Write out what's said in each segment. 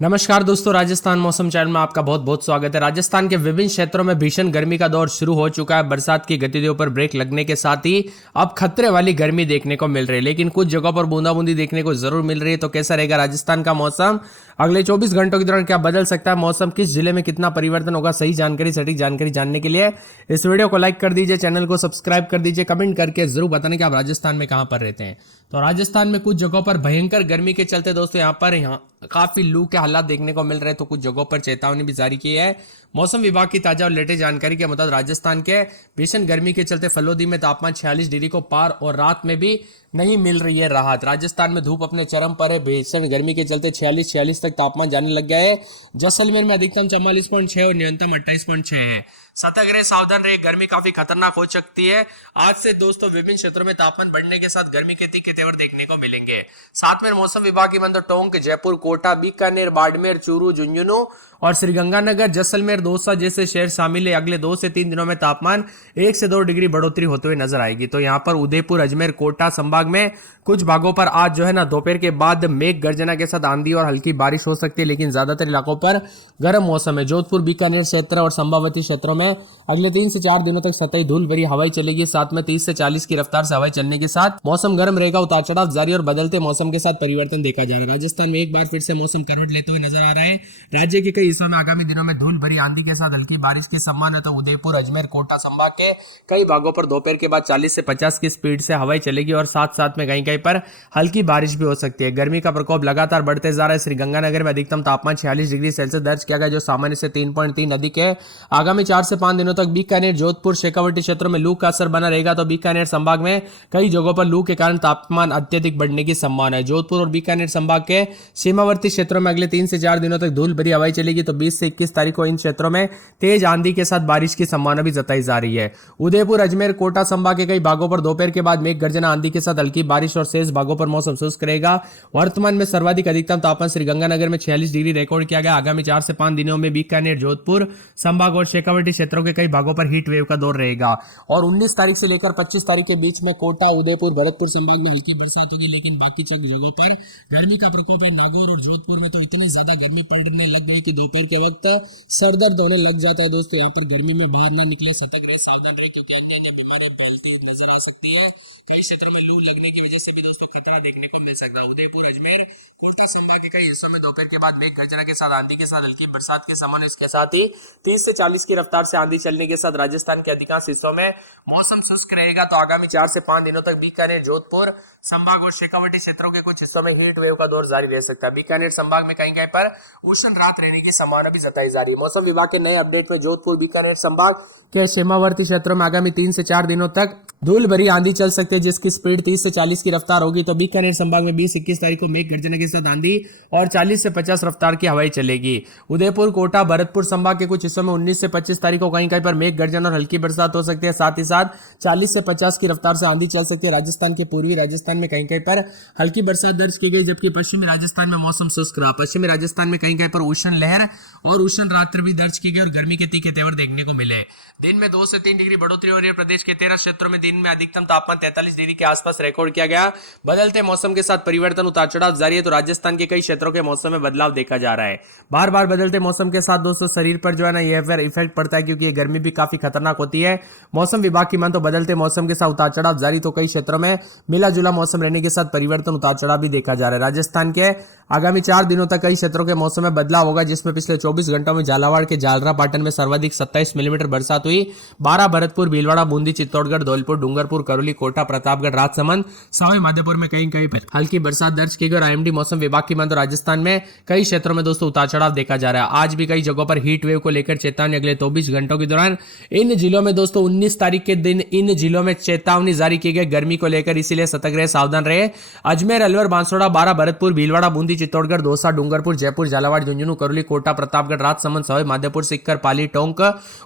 नमस्कार दोस्तों, राजस्थान मौसम चैनल में आपका बहुत बहुत स्वागत है। राजस्थान के विभिन्न क्षेत्रों में भीषण गर्मी का दौर शुरू हो चुका है। बरसात की गतिविधियों पर ब्रेक लगने के साथ ही अब खतरे वाली गर्मी देखने को मिल रही है, लेकिन कुछ जगहों पर बूंदाबूंदी देखने को जरूर मिल रही है। तो कैसा रहेगा राजस्थान का मौसम, अगले 24 घंटों के दौरान क्या बदल सकता है मौसम, किस जिले में कितना परिवर्तन होगा, सही जानकारी सटीक जानकारी जानने के लिए इस वीडियो को लाइक कर दीजिए, चैनल को सब्सक्राइब कर दीजिए, कमेंट करके जरूर बताना कि आप राजस्थान में कहां पर रहते हैं। तो राजस्थान में कुछ जगहों पर भयंकर गर्मी के चलते दोस्तों यहाँ काफी लू के हालात देखने को मिल रहे हैं। तो कुछ जगहों पर चेतावनी भी जारी की है। मौसम विभाग की ताजा और लेटेस्ट जानकारी के मुताबिक राजस्थान के भीषण गर्मी के चलते फलोदी में तापमान 46 डिग्री को पार और रात में भी नहीं मिल रही है राहत। राजस्थान में धूप अपने चरम पर है। भीषण गर्मी के चलते 46 तक तापमान जाने लग गया है। जैसलमेर में अधिकतम 44.6 और न्यूनतम 28.6 है। सतर्क रहे, सावधान रहे, गर्मी काफी खतरनाक हो सकती है। आज से दोस्तों विभिन्न क्षेत्रों में तापमान बढ़ने के साथ गर्मी के तीखे तेवर देखने को मिलेंगे। साथ में मौसम विभाग की माने तो टोंक, जयपुर, कोटा, बीकानेर, बाड़मेर, चूरू, झुंझुनू और श्रीगंगानगर, जैसलमेर, दौसा जैसे शहर शामिल है। अगले 2 से 3 दिनों में तापमान 1 से 2 डिग्री बढ़ोतरी होते हुए नजर आएगी। तो यहाँ पर उदयपुर, अजमेर, कोटा संभाग में कुछ भागों पर आज जो है ना दोपहर के बाद मेघ गर्जना के साथ आंधी और हल्की बारिश हो सकती है, लेकिन ज्यादातर इलाकों पर गर्म मौसम है। जोधपुर, बीकानेर क्षेत्र और संभावती क्षेत्रों में अगले 3 से 4 दिनों तक सतही धूल भरी हवाएं चलेगी। साथ में 30 से 40 की रफ्तार से हवाएं चलने के साथ मौसम गर्म रहेगा। उतार चढ़ाव जारी और बदलते मौसम के साथ परिवर्तन देखा जा रहा है। राजस्थान में एक बार फिर से मौसम करवट लेते हुए नजर आ रहा है। राज्य के कई हिस्सों में आगामी दिनों में धूल भरी आंधी के साथ हल्की बारिश की संभावना है। तो उदयपुर, अजमेर, कोटा संभाग के कई भागों पर दोपहर के बाद 40 से 50 की स्पीड से हवाएं चलेगी और साथ में कहीं पर हल्की बारिश भी हो सकती है। गर्मी का प्रकोप लगातार बढ़ते जा रहा है। श्रीगंगानगर में अधिकतम तापमान 46 डिग्री सेल्सियस दर्ज किया गया, जो सामान्य से 3.3 अधिक है। आगामी 4 से 5 दिनों तक बीकानेर, जोधपुर, शेखावटी क्षेत्रों में लू का असर बना रहेगा। तो बीकानेर संभाग में कई जगहों पर लू के कारण तापमान अत्यधिक बढ़ने की संभावना है। जोधपुर और बीकानेर संभाग के सीमावर्ती क्षेत्रों में अगले 3 से 4 दिनों तक धूल भरी हवाएं चलेगी। तो 20 से 21 तारीख को इन क्षेत्रों में तेज आंधी के साथ बारिश की संभावना भी जताई जा रही है। उदयपुर, अजमेर, कोटा संभाग के कई भागों पर दोपहर के बाद मेघ गर्जना आंधी के साथ हल्की बारिश और शेष भागों पर मौसम शुष्क रहेगा। वर्तमान में सर्वाधिक अधिकतम तापमान श्रीगंगानगर में 46 डिग्री रिकॉर्ड किया गया। आगामी 4 से 5 दिनों में बीकानेर, जोधपुर संभाग और शेखावटी क्षेत्रों के कई भागों पर हीट वेव का दौर रहेगा। और 19 तारीख से लेकर 25 तारीख के बीच में कोटा, उदयपुर, भरतपुर संभाग में हल्की बरसात होगी, लेकिन बाकी जगहों पर गर्मी का प्रकोप है। नागौर और जोधपुर में तो इतनी ज्यादा गर्मी पड़ने लग गई कि दोपहर के वक्त सर दर्द होने लग जाता है। दोस्तों यहाँ पर गर्मी में बाहर ना निकले, सतर्क रहे, सावधान रहे, क्योंकि अन्य बीमारियां फैलती नजर आ सकती है। कई क्षेत्रों में लू लगने की वजह से भी दोस्तों खतरा देखने को मिल सकता है। उदयपुर, अजमेर, कोटा संभाग के कई हिस्सों में दोपहर के बाद मेघ गर्जना के साथ आंधी के साथ हल्की बरसात के समान, इसके साथ ही 30 से 40 की रफ्तार से आंधी चलने के साथ राजस्थान के अधिकांश हिस्सों में मौसम शुष्क रहेगा। तो आगामी 4 से 5 दिनों तक बीकानेर, जोधपुर संभाग और शेखावटी क्षेत्रों के कुछ हिस्सों में हीट वेव का दौर जारी रह सकता है। बीकानेर संभाग में कहीं पर उष्ण रात रहने की संभावना भी जताई जा रही है। मौसम विभाग के नए अपडेट में जोधपुर, बीकानेर संभाग के सीमावर्ती क्षेत्रों में आगामी 3 से 4 दिनों तक धूल भरी आंधी चल सकती है, जिसकी स्पीड 30 से 40 की रफ्तार होगी। तो बीकानेर संभाग में 20-21 तारीख को मेघ गर्जना के साथ आंधी और 40 से 50 रफ्तार की हवाएं चलेगी। उदयपुर, कोटा, भरतपुर संभाग के कुछ हिस्सों में 19 से 25 तारीख को कहीं पर मेघ गर्जना और हल्की बरसात हो सकती है। साथ ही साथ 40 से 50 की रफ्तार से आंधी चल सकती है। राजस्थान के पूर्वी राजस्थान में कहीं पर हल्की बरसात दर्ज की गई, जबकि पश्चिमी राजस्थान में मौसम शुष्क रहा। पश्चिमी राजस्थान में कहीं पर उष्ण लहर और उष्ण रात्रि भी दर्ज की गई और गर्मी के तीखे तेवर देखने को मिले। दिन में 2 से 3 डिग्री बढ़ोतरी हो रही है। प्रदेश के 13 क्षेत्रों में दिन में अधिकतम तापमान 43 डिग्री के आसपास रिकॉर्ड किया गया। बदलते मौसम के साथ परिवर्तन, उतार चढ़ाव जारी है। तो राजस्थान के कई क्षेत्रों के मौसम में बदलाव देखा जा रहा है। बार बार बदलते मौसम के साथ दोस्तों शरीर पर जो है ना ये इफेक्ट पड़ता है, क्योंकि ये गर्मी भी काफी खतरनाक होती है। मौसम विभाग की मान तो बदलते मौसम के साथ उतार चढ़ाव जारी। तो कई क्षेत्रों में मिला जुला मौसम रहने के साथ परिवर्तन, उतार चढ़ाव भी देखा जा रहा है। राजस्थान के आगामी 4 दिनों तक कई क्षेत्रों के मौसम में बदलाव होगा, जिसमें पिछले 24 घंटों में झालावाड़ के जालरा पाटन में सर्वाधिक 27 मिलीमीटर बरसात हुई। 12 भरतपुर, भीलवाड़ा, बूंदी, चित्तौड़गढ़, धौलपुर, डूंगरपुर, करौली, कोटा, प्रतापगढ़, राजसमंद, सवाई माधोपुर में कहीं पर हल्की बरसात दर्ज की गई। और आईएमडी मौसम विभाग की मान तो राजस्थान में कई क्षेत्रों में दोस्तों उतार चढ़ाव देखा जा रहा है। आज भी कई जगहों पर हीट वेव को लेकर चेतावनी अगले 24 घंटों के दौरान इन जिलों में दोस्तों 19 तारीख के दिन इन जिलों में चेतावनी जारी की गई गर्मी को लेकर, इसीलिए सतर्क रहे, सावधान रहे। अजमेर, अलवर, बांसवाड़ा, 12 भरतपुर, भीलवाड़ा, बूंदी, चित्तौड़गढ़, दौसा, डूंगरपुर, जयपुर, झालावाड़, झुंझुनू, करौली, कोटा, प्रतापगढ़, राजसमंद, सवाई माधोपुर, सीकर, पाली, टोंक,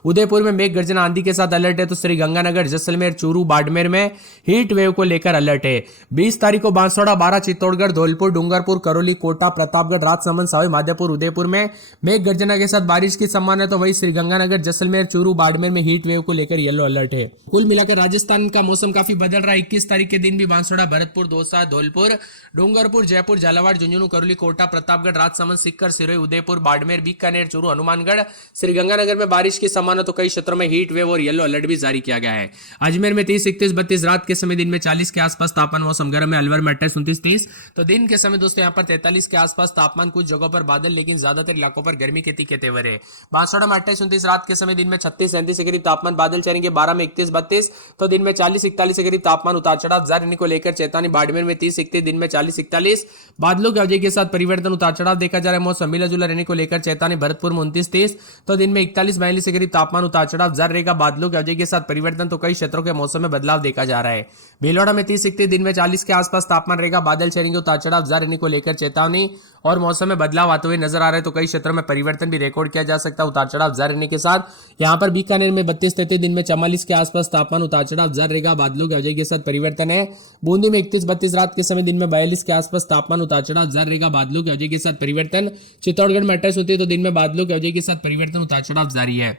उदयपुर में मेघ गर्जना आंधी के साथ अलर्ट है। तो श्रीगंगानगर, जैसलमेर, चूरू, चूरू बाड़मेर में हीट वेव को लेकर अलर्ट है। 20 तारीख को बांसवाड़ा, 12 चित्तौड़गढ़, धौलपुर, डूंगरपुर, करौली, कोटा, प्रतापगढ़, राजसमंद, सवाई माधोपुर, उदयपुर में मेघ गर्जना के साथ बारिश की संभावना है। तो वही श्रीगंगानगर, जैसलमेर, चूरू, बाड़मेर में हीट वेव को लेकर येलो अलर्ट है। कुल मिलाकर राजस्थान का मौसम काफी बदल रहा है। 21 तारीख के दिन भी बांसवाड़ा, भरतपुर, दौसा, धौलपुर, डूंगरपुर, जयपुर, झालावाड़, झुंझुनू, करौली, कोटा, प्रतापगढ़, राजसमंद, सीकर, सिरोही, उदयपुर, बाड़मेर, बीकानेर, चूरू, हनुमानगढ़, श्रीगंगानगर में बारिश की संभावना। तो कई क्षेत्रों में हीट वेव और येलो अलर्ट भी जारी किया गया है। अजमेर में 30, 31, 32, रात के समय दिन में 40 के आसपास तापमान, मौसम गर्म है। अलवर में 28, 29, 30। तो दिन के समय दोस्तों यहाँ पर 43 के आसपास तापमान, कुछ जगहों पर बादल, लेकिन ज्यादातर इलाकों पर गर्मी के तीखे तेवर है। बांसवाड़ा में 28, 29, रात के समय दिन में 36, 37 के करीब तापमान, बादल चलेंगे। 12 में 31, 32। तो दिन में 40, 41 के करीब तापमान, उतार चढ़ाव जारी को लेकर चेतावनी। बाड़मेर में 30, 31, दिन में 40, 41। बादलों की अवधि के साथ परिवर्तन, उतार चढ़ाव देखा जा रहा है। मौसम मिला जुला रहने को लेकर चेतावनी। भरतपुर में 29, 30। तो दिन में 41, 42 के करीब तापमान, उतार चढ़ाव जारी रहेगा। बादलों की अवधि के साथ परिवर्तन, तो कई क्षेत्रों के मौसम में बदलाव देखा जा रहा है। भीलवाड़ा में 30, 31, दिन में 40 के आसपास तापमान रहेगा। बादल चलेंगे, उतार चढ़ाव जारी रहने को लेकर चेतावनी और मौसम में बदलाव आते हुए नजर आ रहे हैं। तो कई क्षेत्रों में परिवर्तन भी रिकॉर्ड किया जा सकता है, उतार चढ़ाव जारी रहने के साथ। यहां पर बीकानेर में 32, 33, दिन में 44 के आसपास तापमान, उतार चढ़ाव जारी रहेगा। बादलों की अवधि के साथ परिवर्तन है। बूंदी में 31, 32, रात के समय दिन में 42 के आसपास तापमान, उतार चढ़ाव जारी रहेगा। बादलों की अवधि के साथ परिवर्तन। चित्तौड़गढ़ में 28 होती है, तो दिन में बादलों की अवधि के साथ परिवर्तन, उतार चढ़ाव जारी है।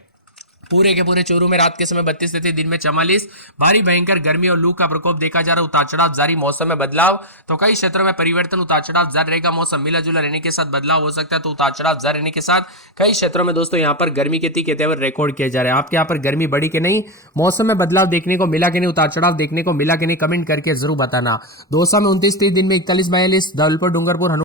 पूरे के पूरे चूरू में रात के समय 32 रहती, दिन में 44। भारी भयंकर गर्मी और लू का प्रकोप देखा जा रहा है। उतार चढ़ाव जारी, मौसम में बदलाव, तो कई क्षेत्रों में परिवर्तन, उतार चढ़ाव जारी रहेगा। मौसम मिला जुला रहने के साथ बदलाव हो सकता है, तो उतार चढ़ाव जारी रहने के साथ कई क्षेत्रों में दोस्तों यहाँ पर गर्मी के तीखे तेवर रिकॉर्ड किए जा रहे हैं। आपके यहाँ पर गर्मी बढ़ी कि नहीं, मौसम में बदलाव देखने को मिला कि नहीं, उतार चढ़ाव देखने को मिला कि नहीं, कमेंट करके जरूर बताना। दौसा में 29, 30, दिन में 41, 42, धौलपुर, डूंगरपुर,